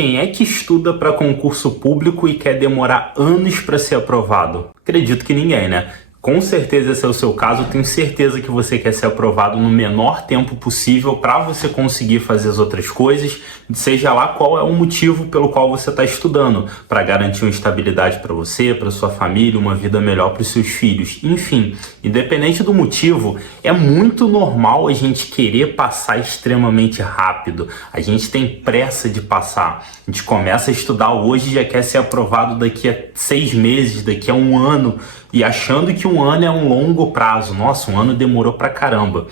Quem é que estuda para concurso público e quer demorar anos para ser aprovado? Acredito que ninguém, né? Com certeza esse é o seu caso, eu tenho certeza que você quer ser aprovado no menor tempo possível para você conseguir fazer as outras coisas, seja lá qual é o motivo pelo qual você está estudando, para garantir uma estabilidade para você, para sua família, uma vida melhor para os seus filhos. Enfim, independente do motivo, é muito normal a gente querer passar extremamente rápido, a gente tem pressa de passar, a gente começa a estudar hoje e já quer ser aprovado daqui a 6 meses, daqui a 1 ano, e achando que 1 ano é um longo prazo. Nossa, 1 ano demorou pra caramba.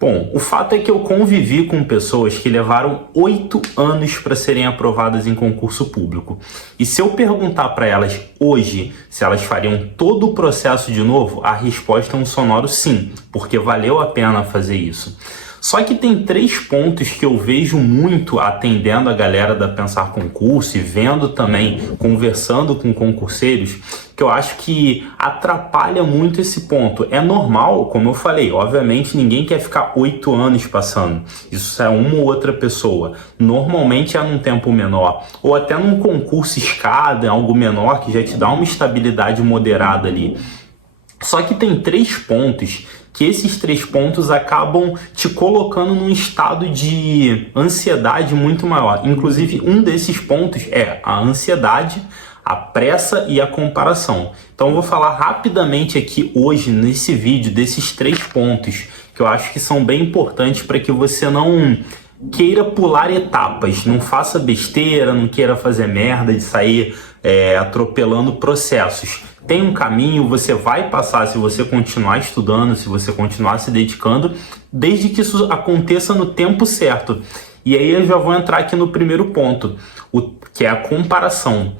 Bom, o fato é que eu convivi com pessoas que levaram 8 anos para serem aprovadas em concurso público. E se eu perguntar para elas hoje se elas fariam todo o processo de novo, a resposta é um sonoro sim, porque valeu a pena fazer isso. Só que tem 3 pontos que eu vejo muito atendendo a galera da Pensar Concurso e vendo também, conversando com concurseiros, que eu acho que atrapalha muito esse ponto. É normal, como eu falei, obviamente ninguém quer ficar 8 anos passando. Isso é uma ou outra pessoa. Normalmente é num tempo menor. Ou até num concurso escada, algo menor, que já te dá uma estabilidade moderada ali. Só que tem 3 pontos que esses 3 pontos acabam te colocando num estado de ansiedade muito maior. Inclusive, um desses pontos é a ansiedade, a pressa e a comparação. Então eu vou falar rapidamente aqui hoje, nesse vídeo, desses 3 pontos que eu acho que são bem importantes para que você não queira pular etapas, não faça besteira, não queira fazer merda de sair atropelando processos. Tem um caminho, você vai passar se você continuar estudando, se você continuar se dedicando, desde que isso aconteça no tempo certo. E aí eu já vou entrar aqui no primeiro ponto, que é a comparação.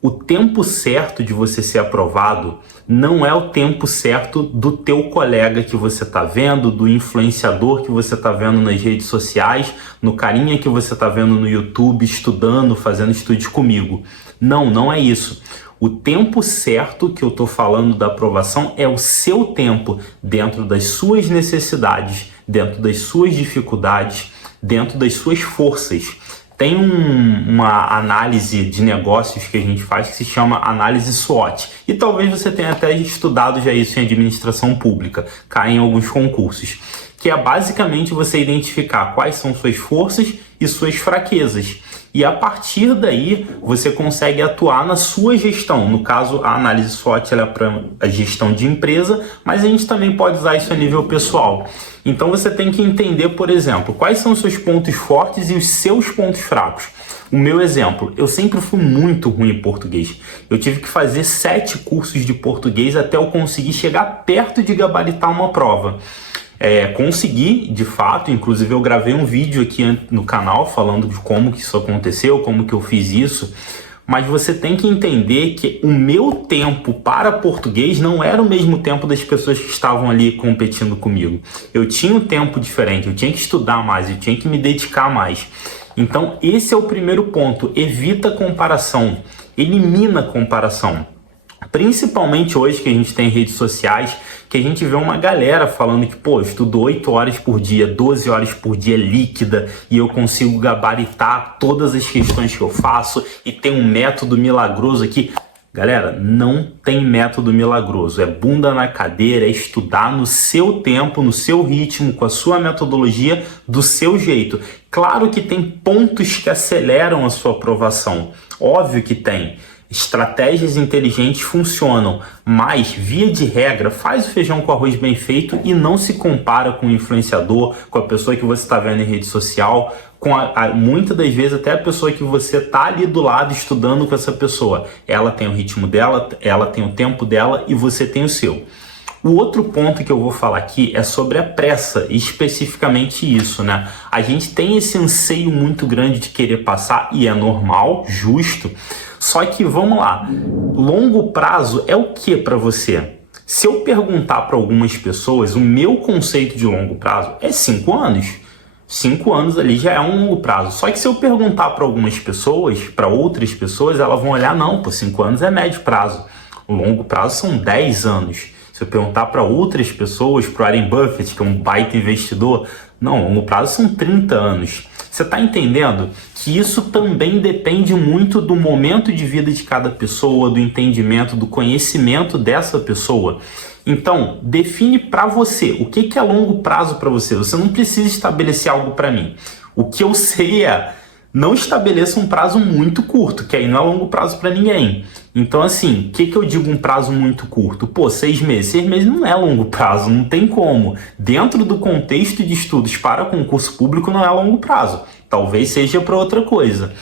O tempo certo de você ser aprovado não é o tempo certo do teu colega que você está vendo, do influenciador que você está vendo nas redes sociais, no carinha que você está vendo no YouTube, estudando, fazendo estudos comigo. Não é isso. O tempo certo que eu estou falando da aprovação é o seu tempo, dentro das suas necessidades, dentro das suas dificuldades, dentro das suas forças. Tem uma análise de negócios que a gente faz que se chama análise SWOT. E talvez você tenha até estudado já isso em administração pública, cai em alguns concursos. Que é basicamente você identificar quais são suas forças e suas fraquezas. E a partir daí você consegue atuar na sua gestão. No caso, a análise SWOT ela é para a gestão de empresa, mas a gente também pode usar isso a nível pessoal. Então você tem que entender, por exemplo, quais são os seus pontos fortes e os seus pontos fracos. O meu exemplo, eu sempre fui muito ruim em português. Eu tive que fazer 7 cursos de português até eu conseguir chegar perto de gabaritar uma prova. Consegui, de fato, inclusive eu gravei um vídeo aqui no canal falando de como que isso aconteceu, como que eu fiz isso, mas você tem que entender que o meu tempo para português não era o mesmo tempo das pessoas que estavam ali competindo comigo. Eu tinha um tempo diferente, eu tinha que estudar mais, eu tinha que me dedicar mais. Então esse é o primeiro ponto, evita comparação, elimina comparação. Principalmente hoje que a gente tem redes sociais, que a gente vê uma galera falando que, pô, eu estudo 8 horas por dia, 12 horas por dia líquida e eu consigo gabaritar todas as questões que eu faço e tem um método milagroso aqui. Galera, não tem método milagroso, é bunda na cadeira, é estudar no seu tempo, no seu ritmo, com a sua metodologia, do seu jeito. Claro que tem pontos que aceleram a sua aprovação, óbvio que tem. Estratégias inteligentes funcionam, mas via de regra faz o feijão com arroz bem feito e não se compara com o influenciador, com a pessoa que você está vendo em rede social, com muitas das vezes até a pessoa que você está ali do lado estudando com essa pessoa. Ela tem o ritmo dela, ela tem o tempo dela e você tem o seu. O outro ponto que eu vou falar aqui é sobre a pressa, especificamente isso, né? A gente tem esse anseio muito grande de querer passar e é normal, justo, só que vamos lá, longo prazo é o que para você? Se eu perguntar para algumas pessoas, o meu conceito de longo prazo é 5 anos. 5 anos ali já é um longo prazo. Só que se eu perguntar para algumas pessoas, para outras pessoas, elas vão olhar, não, pô, 5 anos é médio prazo. O longo prazo são 10 anos. Se eu perguntar para outras pessoas, para o Warren Buffett, que é um baita investidor, não, longo prazo são 30 anos. Você está entendendo que isso também depende muito do momento de vida de cada pessoa, do entendimento, do conhecimento dessa pessoa? Então, define para você o que é longo prazo para você. Você não precisa estabelecer algo para mim. O que eu sei é, não estabeleça um prazo muito curto, que aí não é longo prazo para ninguém. Então, assim, o que eu digo um prazo muito curto? Pô, 6 meses. 6 meses não é longo prazo, não tem como. Dentro do contexto de estudos para concurso público não é longo prazo. Talvez seja para outra coisa.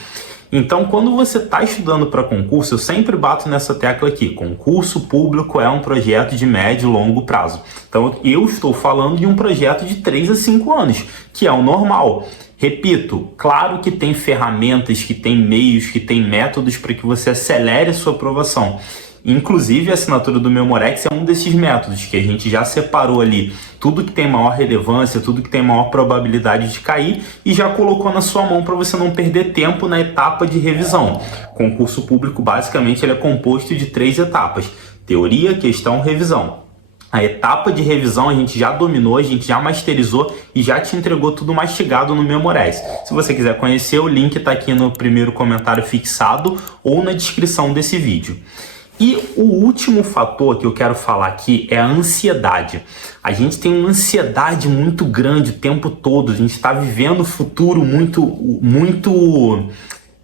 Então, quando você está estudando para concurso, eu sempre bato nessa tecla aqui. Concurso público é um projeto de médio e longo prazo. Então, eu estou falando de um projeto de 3 a 5 anos, que é o normal. Repito, claro que tem ferramentas, que tem meios, que tem métodos para que você acelere a sua aprovação. Inclusive, a assinatura do Memorex é um desses métodos, que a gente já separou ali tudo que tem maior relevância, tudo que tem maior probabilidade de cair e já colocou na sua mão para você não perder tempo na etapa de revisão. Concurso público, basicamente, ele é composto de 3 etapas: teoria, questão, revisão. A etapa de revisão a gente já dominou, a gente já masterizou e já te entregou tudo mastigado no Memorex. Se você quiser conhecer, o link está aqui no primeiro comentário fixado ou na descrição desse vídeo. E o último fator que eu quero falar aqui é a ansiedade. A gente tem uma ansiedade muito grande o tempo todo, a gente está vivendo o futuro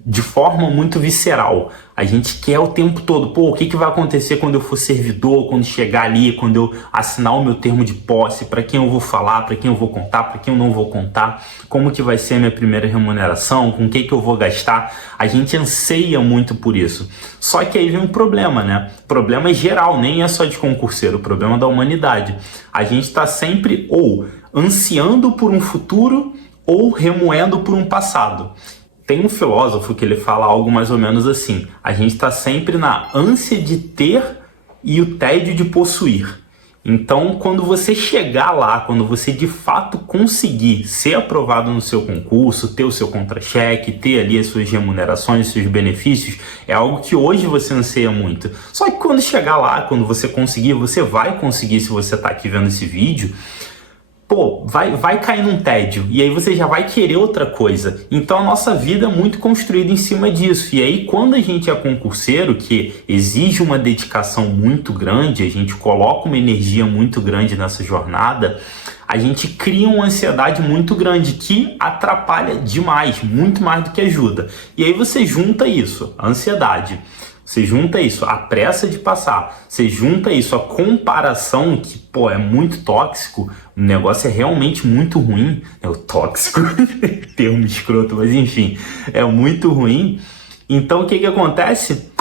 de forma muito visceral. A gente quer o tempo todo, pô, o que vai acontecer quando eu for servidor, quando chegar ali, quando eu assinar o meu termo de posse, para quem eu vou falar, para quem eu vou contar, para quem eu não vou contar, como que vai ser a minha primeira remuneração, com o que eu vou gastar. A gente anseia muito por isso. Só que aí vem um problema, né? O problema é geral, nem é só de concurseiro, o problema da humanidade. A gente está sempre ou ansiando por um futuro ou remoendo por um passado. Tem um filósofo que ele fala algo mais ou menos assim: a gente está sempre na ânsia de ter e o tédio de possuir. Então, quando você chegar lá, quando você de fato conseguir ser aprovado no seu concurso, ter o seu contra-cheque, ter ali as suas remunerações, os seus benefícios, é algo que hoje você anseia muito. Só que quando chegar lá, quando você conseguir, você vai conseguir, se você está aqui vendo esse vídeo, pô, vai cair num tédio, e aí você já vai querer outra coisa. Então a nossa vida é muito construída em cima disso. E aí quando a gente é concurseiro, que exige uma dedicação muito grande, a gente coloca uma energia muito grande nessa jornada, a gente cria uma ansiedade muito grande que atrapalha demais, muito mais do que ajuda. E aí você junta isso, a ansiedade, você junta isso, a pressa de passar, você junta isso, a comparação, que, pô, é muito tóxico, o negócio é realmente muito ruim, é o tóxico, termo escroto, mas enfim, é muito ruim. Então o que acontece?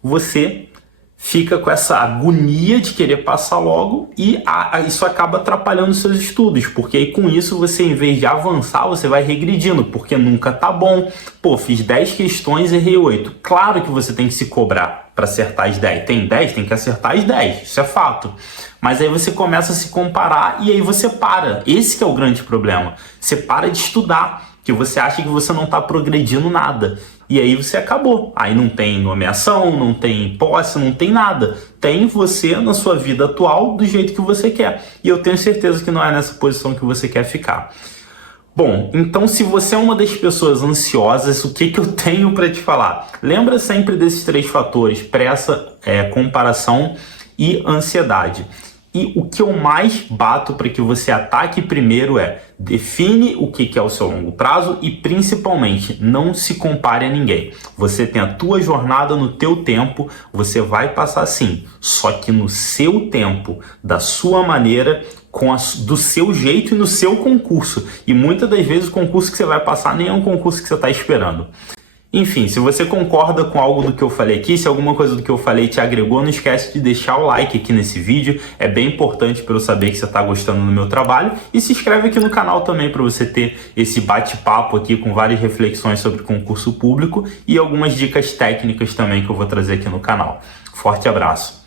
Você fica com essa agonia de querer passar logo e isso acaba atrapalhando os seus estudos, porque aí com isso você, em vez de avançar, você vai regredindo, porque nunca tá bom. Pô, fiz 10 questões e errei 8. Claro que você tem que se cobrar para acertar as 10. Tem 10, tem que acertar as 10, isso é fato. Mas aí você começa a se comparar e aí você para. Esse que é o grande problema. Você para de estudar, que você acha que você não está progredindo nada. E aí você acabou. Aí não tem nomeação, não tem posse, não tem nada. Tem você na sua vida atual do jeito que você quer. E eu tenho certeza que não é nessa posição que você quer ficar. Bom, então se você é uma das pessoas ansiosas, o que eu tenho para te falar? Lembra sempre desses 3 fatores: pressa, comparação e ansiedade. E o que eu mais bato para que você ataque primeiro é: define o que é o seu longo prazo e, principalmente, não se compare a ninguém. Você tem a tua jornada no teu tempo, você vai passar sim, só que no seu tempo, da sua maneira, do seu jeito e no seu concurso. E muitas das vezes o concurso que você vai passar nem é um concurso que você está esperando. Enfim, se você concorda com algo do que eu falei aqui, se alguma coisa do que eu falei te agregou, não esquece de deixar o like aqui nesse vídeo. É bem importante para eu saber que você está gostando do meu trabalho. E se inscreve aqui no canal também para você ter esse bate-papo aqui com várias reflexões sobre concurso público e algumas dicas técnicas também que eu vou trazer aqui no canal. Forte abraço!